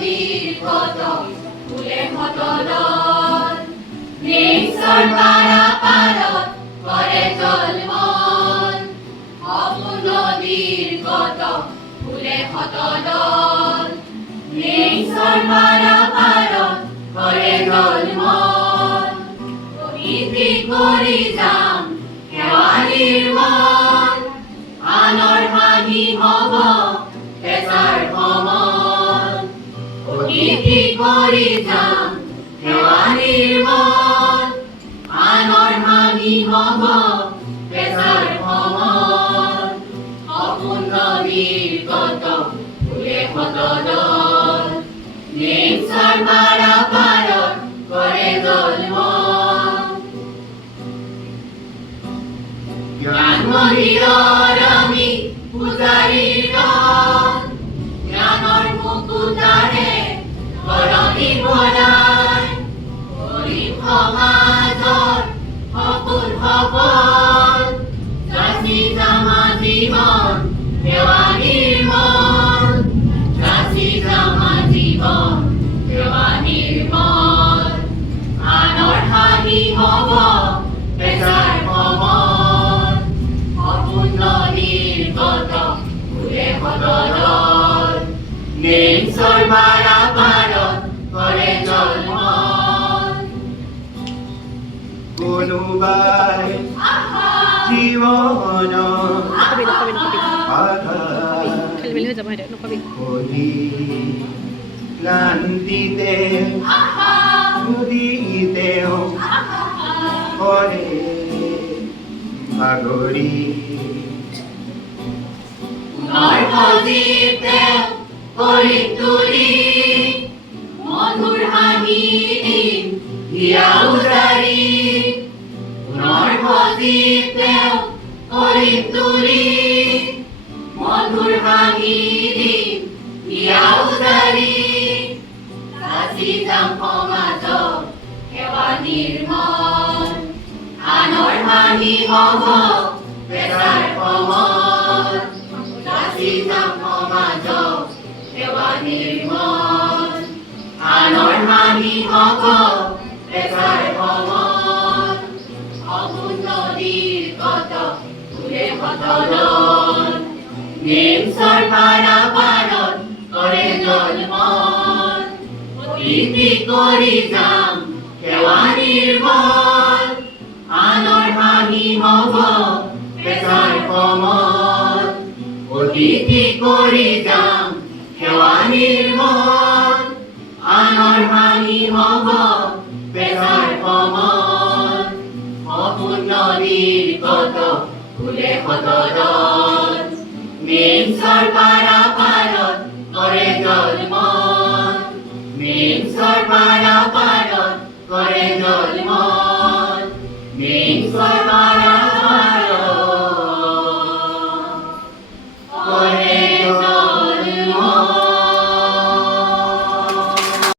নদীর কত ফুলে মতদল নিঃসর পারাপারত করে জলমল অপু নদীর কত ফুলে মতদল নিঃসর পারাপারত করে জলমল ইতি করি যাম কেৱালীৰ মন আনৰ হানি হব পেছাৰ ভ্ৰমণ ইতি কৰি যাম কেৱালীৰ মন আনৰ হানি হব পেছাৰ ভ্ৰমণ অপোন নদীৰ কত ফুলে মতদল নিঃসৰ পাৰাপাৰত কৰে জলমল জ্ঞান মন্দিৰৰ আমি পূজাৰীৰ দল জ্ঞানৰ মুকুতাৰে বৰণি ভৰাই কৰিম সমাজৰ সপোন সফল যাচি যাম জীৱন কেৱালীৰ মন যাচি যাম জীৱন কেৱালীৰ মন আনৰ হানি হব পেছাৰ ভ্ৰমণ অপোন নদীৰ কত ফুলে মতদল নিঃসৰ পাৰাপাৰত কৰে জলমল কোনোবাই জীৱনৰ খেলিমেলি হৈ যাব সেইটো নকবি কলি ক্লান্তিতে নদীতে কৰে ভাগৰি পুনৰ সজীৱ তেওঁ কৰি তুলি মধুৰ হাঁহি দিম হিয়া উজাৰি পুনৰ সজীৱ তেওঁ কৰি তুলি মধুৰ হাঁহি দিম হিয়া উজাৰি যাচি যাম সমাজক কেৱালীৰ মন আনৰ হানি হব পেছাৰ ভ্ৰমণ যাচি যাম সমাজক কেৱালীৰ মন আনৰ হানি হব পেছাৰ ভ্ৰমণ অপোন নদীৰ কত ফুলে মতদল নিঃসৰ পাৰাপাৰত কৰে জলমল ইতি কৰি যাম কেৱালীৰ মন আনৰ হানি হব পেছাৰ ভ্ৰমণ অতিথি কৰি যাম কেৱালীৰ মন আনৰ হানি হব পেছাৰ ভ্ৰমণ অপোন নদীৰ কত ফুলে মতদল নিঃসৰ পাৰাপাৰত কৰে জলমল নিঃসৰ পাৰাপাৰত কৰে জলমল নিঃসৰ পাৰা